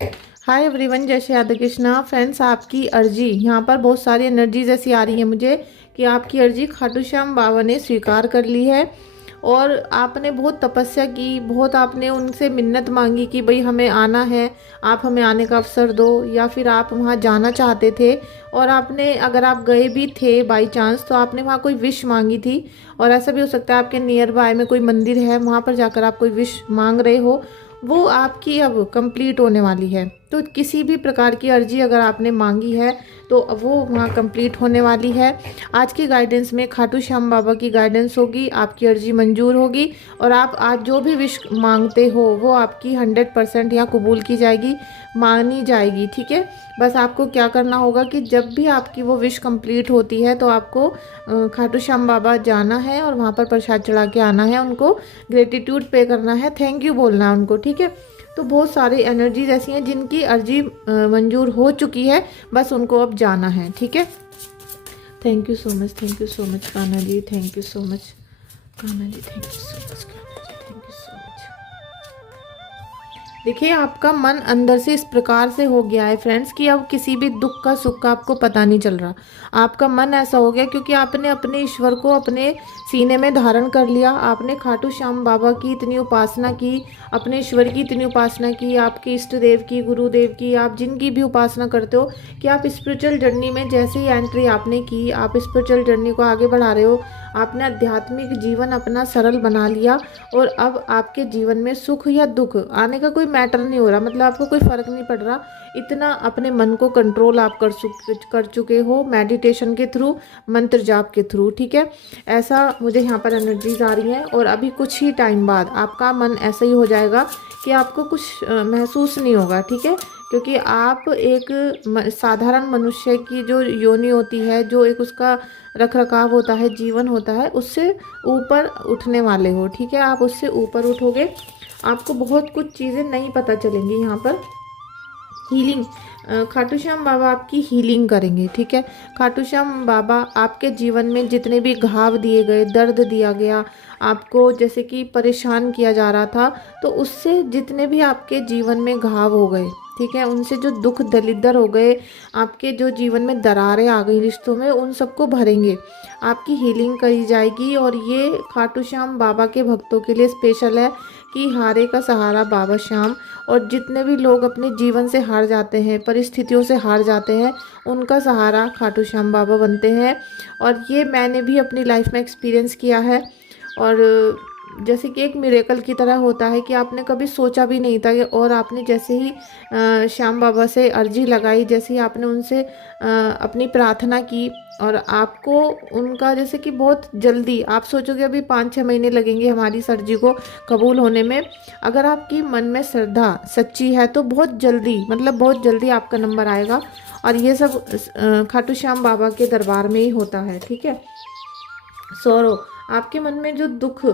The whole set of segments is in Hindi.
हाय एवरीवन, जय श्री राधे कृष्णा। फ्रेंड्स, आपकी अर्जी यहाँ पर बहुत सारी एनर्जीज ऐसी आ रही है मुझे कि आपकी अर्जी खाटू श्याम बाबा ने स्वीकार कर ली है। और आपने बहुत तपस्या की, बहुत आपने उनसे मिन्नत मांगी कि भाई हमें आना है, आप हमें आने का अवसर दो, या फिर आप वहाँ जाना चाहते थे। और आपने, अगर आप गए भी थे बाई चांस, तो आपने वहाँ कोई विश मांगी थी। और ऐसा भी हो सकता है आपके नियर बाय में कोई मंदिर है, वहाँ पर जाकर आप कोई विश मांग रहे हो। वो आपकी अब कंप्लीट होने वाली है। तो किसी भी प्रकार की अर्जी अगर आपने मांगी है तो वो वहाँ कंप्लीट होने वाली है। आज की गाइडेंस में खाटू श्याम बाबा की गाइडेंस होगी, आपकी अर्जी मंजूर होगी। और आप आज जो भी विश मांगते हो वो आपकी 100% यहाँ कबूल की जाएगी, मानी जाएगी। ठीक है, बस आपको क्या करना होगा कि जब भी आपकी वो विश कंप्लीट होती है तो आपको खाटू श्याम बाबा जाना है और वहाँ पर प्रसाद चढ़ा के आना है, उनको ग्रेटिट्यूड पे करना है, थैंक यू बोलना है उनको। ठीक है, तो बहुत सारी एनर्जीज ऐसी हैं जिनकी अर्जी मंजूर हो चुकी है, बस उनको अब जाना है। ठीक है, thank you so much Kanha ji, thank you so much Kanha ji, thank you so much Kanha ji, thank you so much. देखिए, आपका मन अंदर से इस प्रकार से हो गया है फ्रेंड्स कि अब किसी भी दुख का सुख का आपको पता नहीं चल रहा। आपका मन ऐसा हो गया क्योंकि आपने अपने ईश्वर को अपने सीने में धारण कर लिया। आपने खाटू श्याम बाबा की इतनी उपासना की, अपने ईश्वर की इतनी उपासना की, आपके इष्ट देव की, गुरुदेव की, आप जिनकी भी उपासना करते हो, कि आप स्पिरिचुअल जर्नी में जैसे ही एंट्री आपने की, आप स्पिरिचुअल जर्नी को आगे बढ़ा रहे हो, आपने आध्यात्मिक जीवन अपना सरल बना लिया। और अब आपके जीवन में सुख या दुख आने का कोई मैटर नहीं हो रहा, मतलब आपको कोई फर्क नहीं पड़ रहा। इतना अपने मन को कंट्रोल आप कर चुके हो मेडिटेशन के थ्रू, मंत्र जाप के थ्रू। ठीक है, ऐसा मुझे यहाँ पर एनर्जीज आ रही हैं। और अभी कुछ ही टाइम बाद आपका मन ऐसा ही हो जाएगा कि आपको कुछ महसूस नहीं होगा। ठीक है, क्योंकि आप एक साधारण मनुष्य की जो योनि होती है, जो एक उसका रख रखाव होता है, जीवन होता है, उससे ऊपर उठने वाले हो। ठीक है, आप उससे ऊपर उठोगे, आपको बहुत कुछ चीज़ें नहीं पता चलेंगी। यहाँ पर हीलिंग, खाटू श्याम बाबा आपकी हीलिंग करेंगे। ठीक है, खाटू श्याम बाबा आपके जीवन में जितने भी घाव दिए गए, दर्द दिया गया आपको, जैसे कि परेशान किया जा रहा था, तो उससे जितने भी आपके जीवन में घाव हो गए, ठीक है, उनसे जो दुख दलिद्दर हो गए, आपके जो जीवन में दरारें आ गई रिश्तों में, उन सबको भरेंगे, आपकी हीलिंग करी जाएगी। और ये खाटू श्याम बाबा के भक्तों के लिए स्पेशल है कि हारे का सहारा बाबा श्याम। और जितने भी लोग अपने जीवन से हार जाते हैं, परिस्थितियों से हार जाते हैं, उनका सहारा खाटू श्याम बाबा बनते हैं। और ये मैंने भी अपनी लाइफ में एक्सपीरियंस किया है। और जैसे कि एक मिरेकल की तरह होता है कि आपने कभी सोचा भी नहीं था और आपने जैसे ही श्याम बाबा से अर्जी लगाई, जैसे ही आपने उनसे अपनी प्रार्थना की, और आपको उनका जैसे कि बहुत जल्दी, आप सोचोगे अभी 5-6 महीने लगेंगे हमारी इस अर्जी को कबूल होने में। अगर आपकी मन में श्रद्धा सच्ची है तो बहुत जल्दी, मतलब बहुत जल्दी आपका नंबर आएगा। और ये सब खाटू श्याम बाबा के दरबार में ही होता है। ठीक है, सौरो, आपके मन में जो दुख,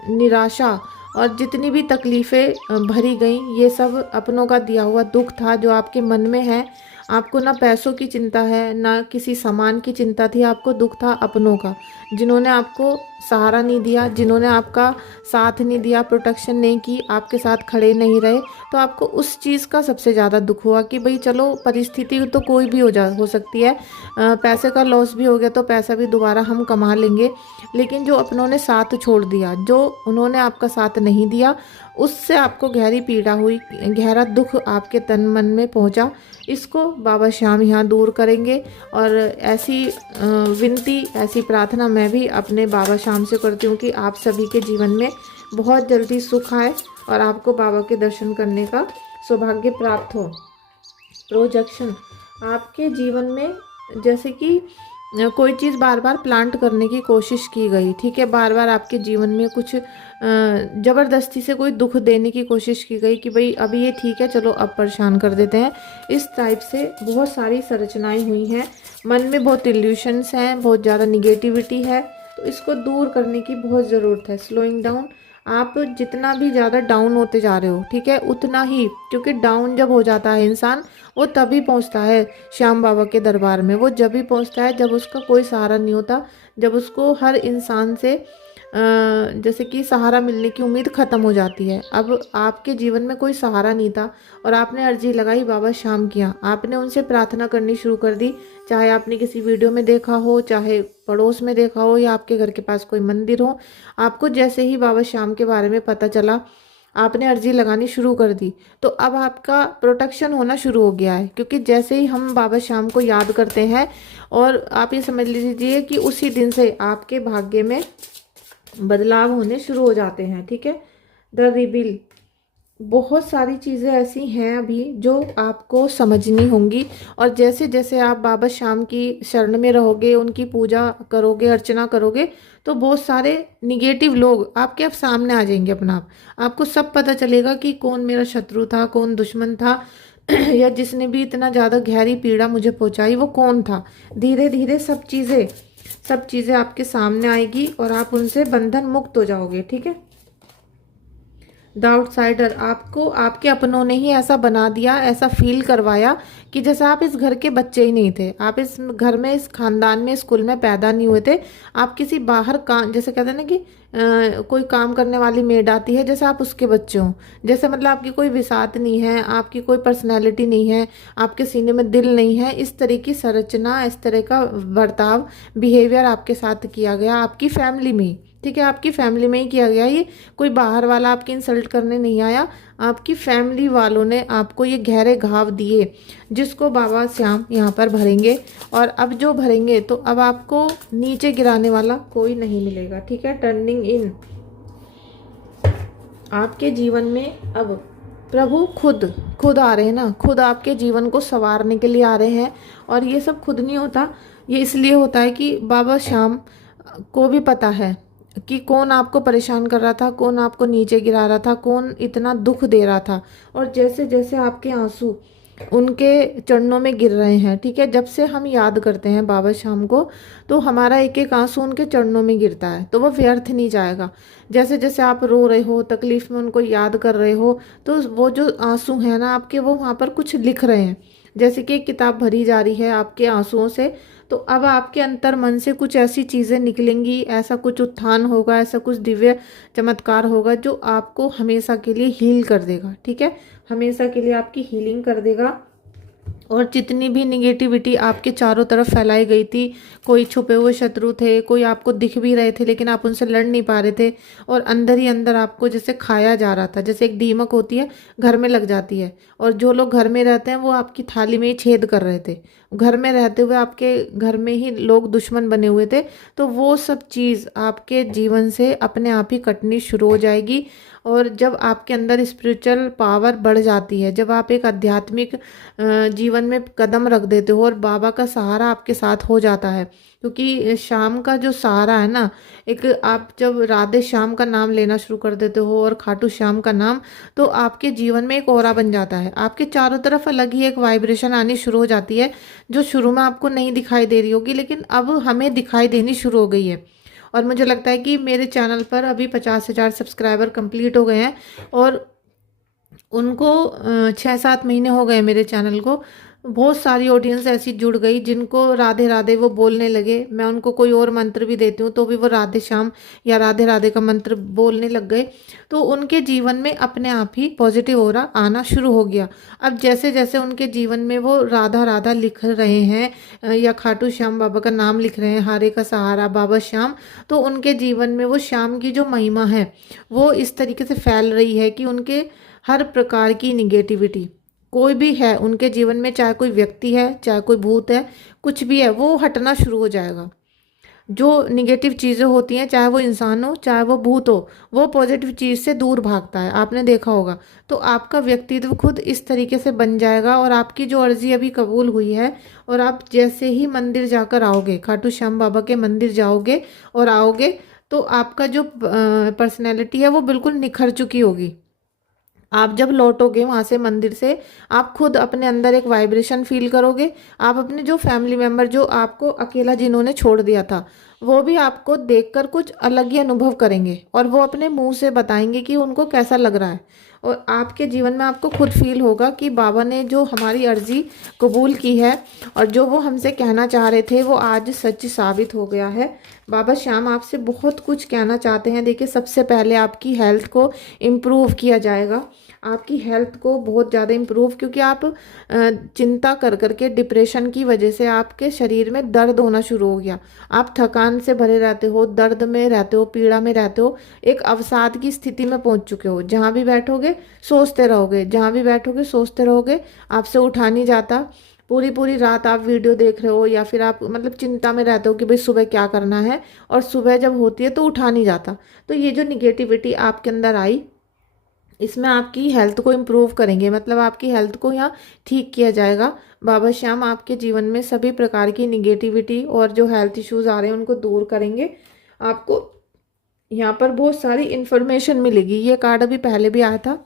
निराशा और जितनी भी तकलीफ़ें भरी गई, ये सब अपनों का दिया हुआ दुख था जो आपके मन में है। आपको ना पैसों की चिंता है, ना किसी सामान की चिंता थी, आपको दुख था अपनों का, जिन्होंने आपको सहारा नहीं दिया, जिन्होंने आपका साथ नहीं दिया, प्रोटेक्शन नहीं की, आपके साथ खड़े नहीं रहे। तो आपको उस चीज़ का सबसे ज़्यादा दुख हुआ कि भाई चलो, परिस्थिति तो कोई भी हो सकती है, पैसे का लॉस भी हो गया तो पैसा भी दोबारा हम कमा लेंगे, लेकिन जो अपनों ने साथ छोड़ दिया, जो उन्होंने आपका साथ नहीं दिया, उससे आपको गहरी पीड़ा हुई, गहरा दुख आपके तन मन में पहुंचा। इसको बाबा श्याम यहाँ दूर करेंगे। और ऐसी विनती, ऐसी प्रार्थना मैं भी अपने बाबा श्याम से करती हूँ कि आप सभी के जीवन में बहुत जल्दी सुख आए और आपको बाबा के दर्शन करने का सौभाग्य प्राप्त हो। प्रोजेक्शन, आपके जीवन में जैसे कि कोई चीज़ बार बार प्लांट करने की कोशिश की गई, ठीक है, बार बार आपके जीवन में कुछ ज़बरदस्ती से कोई दुख देने की कोशिश की गई कि भाई अभी ये ठीक है, चलो अब परेशान कर देते हैं। इस टाइप से बहुत सारी संरचनाएं हुई हैं, मन में बहुत इल्यूशंस हैं, बहुत ज़्यादा निगेटिविटी है, तो इसको दूर करने की बहुत ज़रूरत है। स्लोइंग डाउन, आप जितना भी ज़्यादा डाउन होते जा रहे हो, ठीक है, उतना ही, क्योंकि डाउन जब हो जाता है इंसान, वो तभी पहुंचता है श्याम बाबा के दरबार में। वो जब भी पहुंचता है जब उसका कोई सहारा नहीं होता, जब उसको हर इंसान से जैसे कि सहारा मिलने की उम्मीद ख़त्म हो जाती है। अब आपके जीवन में कोई सहारा नहीं था और आपने अर्जी लगाई, बाबा शाम किया, आपने उनसे प्रार्थना करनी शुरू कर दी। चाहे आपने किसी वीडियो में देखा हो, चाहे पड़ोस में देखा हो, या आपके घर के पास कोई मंदिर हो, आपको जैसे ही बाबा श्याम के बारे में पता चला, आपने अर्जी लगानी शुरू कर दी, तो अब आपका प्रोटेक्शन होना शुरू हो गया है। क्योंकि जैसे ही हम बाबा श्याम को याद करते हैं, और आप ये समझ लीजिए कि उसी दिन से आपके भाग्य में बदलाव होने शुरू हो जाते हैं। ठीक है। द रिबिल, बहुत सारी चीज़ें ऐसी हैं अभी जो आपको समझनी होंगी, और जैसे जैसे आप बाबा श्याम की शरण में रहोगे, उनकी पूजा करोगे, अर्चना करोगे, तो बहुत सारे निगेटिव लोग आपके अब सामने आ जाएंगे अपना आप। आपको सब पता चलेगा कि कौन मेरा शत्रु था, कौन दुश्मन था या जिसने भी इतना ज़्यादा गहरी पीड़ा मुझे पहुंचाई वो कौन था। धीरे धीरे सब चीज़ें आपके सामने आएगी और आप उनसे बंधन मुक्त हो जाओगे। ठीक है। द आउटसाइडर, आपको आपके अपनों ने ही ऐसा बना दिया, ऐसा फील करवाया कि जैसे आप इस घर के बच्चे ही नहीं थे, आप इस घर में, इस खानदान में, स्कूल में पैदा नहीं हुए थे। आप किसी बाहर काम, जैसे कहते हैं ना कि कोई काम करने वाली मेड आती है, जैसे आप उसके बच्चे हों। जैसे मतलब आपकी कोई विसात नहीं है, आपकी कोई पर्सनैलिटी नहीं है, आपके सीने में दिल नहीं है, इस तरह की संरचना, इस तरह का बर्ताव, बिहेवियर आपके साथ किया गया आपकी फैमिली में ही। ठीक है। आपकी फैमिली में ही किया गया ये, कोई बाहर वाला आपकी इंसल्ट करने नहीं आया, आपकी फैमिली वालों ने आपको ये गहरे घाव दिए, जिसको बाबा श्याम यहाँ पर भरेंगे। और अब जो भरेंगे तो अब आपको नीचे गिराने वाला कोई नहीं मिलेगा। ठीक है। टर्निंग इन, आपके जीवन में अब प्रभु खुद आ रहे हैं ना, खुद आपके जीवन को संवारने के लिए आ रहे हैं। और ये सब खुद नहीं होता, ये इसलिए होता है कि बाबा श्याम को भी पता है कि कौन आपको परेशान कर रहा था, कौन आपको नीचे गिरा रहा था, कौन इतना दुख दे रहा था। और जैसे जैसे आपके आंसू उनके चरणों में गिर रहे हैं, ठीक है, जब से हम याद करते हैं बाबा श्याम को, तो हमारा एक एक आंसू उनके चरणों में गिरता है, तो वो व्यर्थ नहीं जाएगा। जैसे जैसे आप रो रहे हो, तकलीफ में उनको याद कर रहे हो, तो वो जो आंसू हैं ना आपके, वो वहाँ पर कुछ लिख रहे हैं। जैसे कि एक किताब भरी जा रही है आपके आंसुओं से, तो अब आपके अंतर मन से कुछ ऐसी चीज़ें निकलेंगी, ऐसा कुछ उत्थान होगा, ऐसा कुछ दिव्य चमत्कार होगा जो आपको हमेशा के लिए हील कर देगा। ठीक है। हमेशा के लिए आपकी हीलिंग कर देगा। और जितनी भी निगेटिविटी आपके चारों तरफ फैलाई गई थी, कोई छुपे हुए शत्रु थे, कोई आपको दिख भी रहे थे लेकिन आप उनसे लड़ नहीं पा रहे थे, और अंदर ही अंदर आपको जैसे खाया जा रहा था, जैसे एक दीमक होती है घर में लग जाती है, और जो लोग घर में रहते हैं वो आपकी थाली में ही छेद कर रहे थे। घर में रहते हुए आपके घर में ही लोग दुश्मन बने हुए थे, तो वो सब चीज़ आपके जीवन से अपने आप ही कटनी शुरू हो जाएगी। और जब आपके अंदर स्पिरिचुअल पावर बढ़ जाती है, जब आप एक आध्यात्मिक जीवन में कदम रख देते हो और बाबा का सहारा आपके साथ हो जाता है, क्योंकि शाम का जो सहारा है ना, एक आप जब राधे श्याम का नाम लेना शुरू कर देते हो और खाटू श्याम का नाम, तो आपके जीवन में एक ऑरा बन जाता है, आपके चारों तरफ अलग ही एक वाइब्रेशन आनी शुरू हो जाती है, जो शुरू में आपको नहीं दिखाई दे रही होगी लेकिन अब हमें दिखाई देनी शुरू हो गई है। और मुझे लगता है कि मेरे चैनल पर अभी 50,000 सब्सक्राइबर कंप्लीट हो गए हैं, और उनको 6-7 महीने हो गए मेरे चैनल को। बहुत सारी ऑडियंस ऐसी जुड़ गई जिनको राधे राधे वो बोलने लगे। मैं उनको कोई और मंत्र भी देती हूँ तो भी वो राधे श्याम या राधे राधे का मंत्र बोलने लग गए, तो उनके जीवन में अपने आप ही पॉजिटिव ऑरा आना शुरू हो गया। अब जैसे जैसे उनके जीवन में वो राधा राधा लिख रहे हैं, या खाटू श्याम बाबा का नाम लिख रहे हैं, हारे का सहारा बाबा श्याम, तो उनके जीवन में वो श्याम की जो महिमा है वो इस तरीके से फैल रही है कि उनके हर प्रकार की निगेटिविटी कोई भी है उनके जीवन में, चाहे कोई व्यक्ति है, चाहे कोई भूत है, कुछ भी है, वो हटना शुरू हो जाएगा। जो निगेटिव चीज़ें होती हैं, चाहे वो इंसान हो चाहे वो भूत हो, वो पॉजिटिव चीज़ से दूर भागता है, आपने देखा होगा। तो आपका व्यक्तित्व खुद इस तरीके से बन जाएगा, और आपकी जो अर्जी अभी कबूल हुई है, और आप जैसे ही मंदिर जाकर आओगे, खाटू श्याम बाबा के मंदिर जाओगे और आओगे, तो आपका जो पर्सनैलिटी है वो बिल्कुल निखर चुकी होगी। आप जब लौटोगे वहाँ से मंदिर से, आप खुद अपने अंदर एक वाइब्रेशन फील करोगे। आप अपने जो फैमिली मेम्बर जो आपको अकेला जिन्होंने छोड़ दिया था, वो भी आपको देखकर कुछ अलग ही अनुभव करेंगे, और वो अपने मुंह से बताएंगे कि उनको कैसा लग रहा है। और आपके जीवन में आपको खुद फील होगा कि बाबा ने जो हमारी अर्जी कबूल की है और जो वो हमसे कहना चाह रहे थे वो आज सच साबित हो गया है। बाबा श्याम आपसे बहुत कुछ कहना चाहते हैं। देखिए, सबसे पहले आपकी हेल्थ को इम्प्रूव किया जाएगा, आपकी हेल्थ को बहुत ज़्यादा इम्प्रूव, क्योंकि आप चिंता कर करके डिप्रेशन की वजह से आपके शरीर में दर्द होना शुरू हो गया। आप थकान से भरे रहते हो, दर्द में रहते हो, पीड़ा में रहते हो, एक अवसाद की स्थिति में पहुंच चुके हो। जहाँ भी बैठोगे सोचते रहोगे, जहाँ भी बैठोगे सोचते रहोगे, आपसे उठा नहीं जाता। पूरी पूरी रात आप वीडियो देख रहे हो, या फिर आप मतलब चिंता में रहते हो कि भाई सुबह क्या करना है, और सुबह जब होती है तो उठा नहीं जाता। तो ये जो निगेटिविटी आपके अंदर आई, इसमें आपकी हेल्थ को इम्प्रूव करेंगे, मतलब आपकी हेल्थ को यहाँ ठीक किया जाएगा। बाबा श्याम आपके जीवन में सभी प्रकार की निगेटिविटी और जो हेल्थ इश्यूज आ रहे हैं उनको दूर करेंगे। आपको यहाँ पर बहुत सारी इन्फॉर्मेशन मिलेगी। ये कार्ड अभी पहले भी आया था।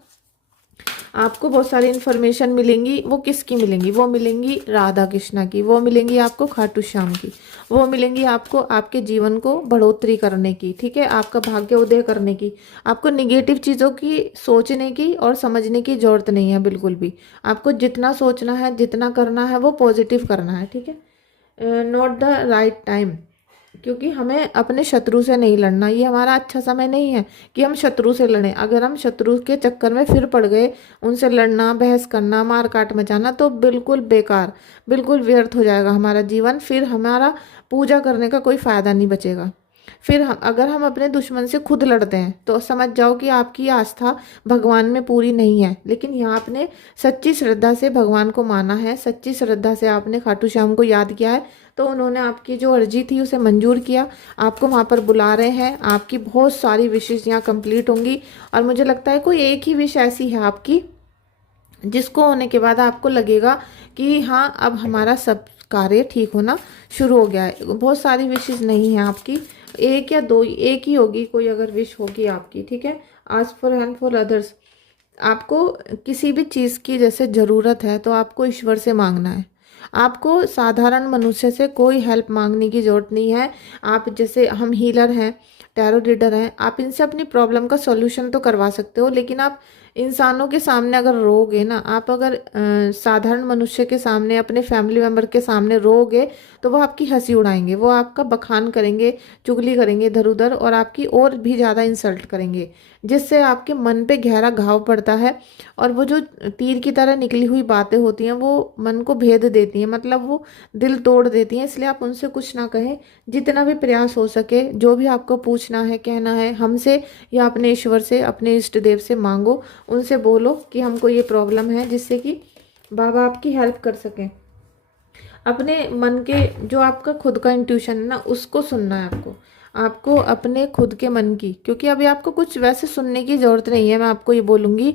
आपको बहुत सारी इन्फॉर्मेशन मिलेंगी। वो किसकी मिलेंगी? वो मिलेंगी राधा कृष्णा की, वो मिलेंगी आपको खाटू श्याम की, वो मिलेंगी आपको आपके जीवन को बढ़ोतरी करने की, ठीक है, आपका भाग्य उदय करने की। आपको निगेटिव चीज़ों की सोचने की और समझने की जरूरत नहीं है बिल्कुल भी। आपको जितना सोचना है, जितना करना है, वो पॉजिटिव करना है, ठीक है। नॉट द राइट टाइम, क्योंकि हमें अपने शत्रु से नहीं लड़ना। ये हमारा अच्छा समय नहीं है कि हम शत्रु से लड़ें। अगर हम शत्रु के चक्कर में फिर पड़ गए, उनसे लड़ना, बहस करना, मार काट मचाना, तो बिल्कुल बेकार, बिल्कुल व्यर्थ हो जाएगा हमारा जीवन। फिर हमारा पूजा करने का कोई फ़ायदा नहीं बचेगा। फिर अगर हम अपने दुश्मन से खुद लड़ते हैं तो समझ जाओ कि आपकी आस्था भगवान में पूरी नहीं है। लेकिन यहाँ आपने सच्ची श्रद्धा से भगवान को माना है, सच्ची श्रद्धा से आपने खाटू श्याम को याद किया है, तो उन्होंने आपकी जो अर्जी थी उसे मंजूर किया। आपको वहाँ पर बुला रहे हैं। आपकी बहुत सारी विशेष यहाँ कंप्लीट होंगी। और मुझे लगता है कोई एक ही विश ऐसी है आपकी जिसको होने के बाद आपको लगेगा कि हाँ, अब हमारा सब कार्य ठीक होना शुरू हो गया है। बहुत सारी विशेष नहीं है आपकी, एक या दो, एक ही होगी कोई अगर विश होगी आपकी, ठीक है। आज फॉर एंड फॉर अदर्स, आपको किसी भी चीज़ की जैसे ज़रूरत है तो आपको ईश्वर से मांगना है। आपको साधारण मनुष्य से कोई हेल्प मांगने की ज़रूरत नहीं है। आप जैसे हम हीलर हैं, टैरो रीडर हैं, आप इनसे अपनी प्रॉब्लम का सॉल्यूशन तो करवा सकते हो। लेकिन आप इंसानों के सामने अगर रोगे ना, आप अगर साधारण मनुष्य के सामने, अपने फैमिली मेम्बर के सामने रोगे, तो वो आपकी हंसी उड़ाएंगे, वो आपका बखान करेंगे, चुगली करेंगे इधर उधर, और आपकी और भी ज़्यादा इंसल्ट करेंगे, जिससे आपके मन पे गहरा घाव पड़ता है। और वो जो तीर की तरह निकली हुई बातें होती हैं वो मन को भेद देती हैं, मतलब वो दिल तोड़ देती हैं। इसलिए आप उनसे कुछ ना कहें। जितना भी प्रयास हो सके, जो भी आपको पूछना है, कहना है, हमसे या अपने ईश्वर से, अपने इष्ट देव से मांगो। उनसे बोलो कि हमको ये प्रॉब्लम है, जिससे कि बाबा आपकी हेल्प कर सकें। अपने मन के जो आपका खुद का इंट्यूशन है ना, उसको सुनना है आपको। आपको अपने खुद के मन की, क्योंकि अभी आपको कुछ वैसे सुनने की ज़रूरत नहीं है। मैं आपको ये बोलूँगी,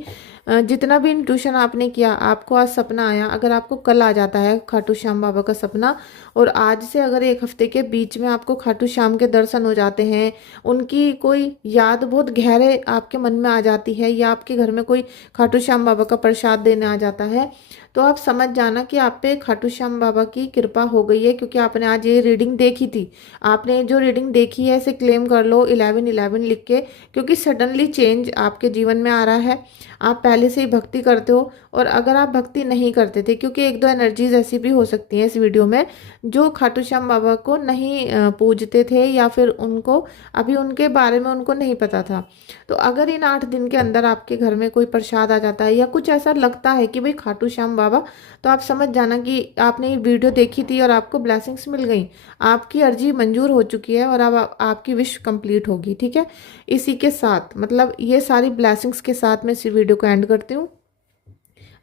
जितना भी इंट्यूशन आपने किया, आपको आज सपना आया, अगर आपको कल आ जाता है खाटू श्याम बाबा का सपना, और आज से अगर एक हफ्ते के बीच में आपको खाटू श्याम के दर्शन हो जाते हैं, उनकी कोई याद बहुत गहरे आपके मन में आ जाती है, या आपके घर में कोई खाटू श्याम बाबा का प्रसाद देने आ जाता है, तो आप समझ जाना कि आप पे खाटू श्याम बाबा की कृपा हो गई है। क्योंकि आपने आज ये रीडिंग देखी थी। आपने जो रीडिंग देखी है इसे क्लेम कर लो 1111 लिख के, क्योंकि सडनली चेंज आपके जीवन में आ रहा है। आप पहले से ही भक्ति करते हो, और अगर आप भक्ति नहीं करते थे, क्योंकि एक दो एनर्जीज ऐसी भी हो सकती हैं इस वीडियो में जो खाटू श्याम बाबा को नहीं पूजते थे, या फिर उनको अभी उनके बारे में उनको नहीं पता था। तो अगर इन 8 दिन के अंदर आपके घर में कोई प्रसाद आ जाता है, या कुछ ऐसा लगता है कि भाई खाटू श्याम बाबा, तो आप समझ जाना कि आपने ये वीडियो देखी थी और आपको ब्लेसिंग्स मिल गई, आपकी अर्जी मंजूर हो चुकी है, और अब आपकी विश कंप्लीट होगी, ठीक है। इसी के साथ, मतलब ये सारी ब्लेसिंग्स के साथ मैं इस वीडियो को एंड करती हूँ।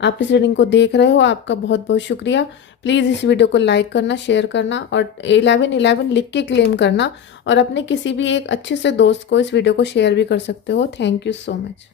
आप इस रीडिंग को देख रहे हो, आपका बहुत बहुत शुक्रिया। प्लीज़ इस वीडियो को लाइक करना, शेयर करना, और 1111 लिख के क्लेम करना, और अपने किसी भी एक अच्छे से दोस्त को इस वीडियो को शेयर भी कर सकते हो। Thank you so much.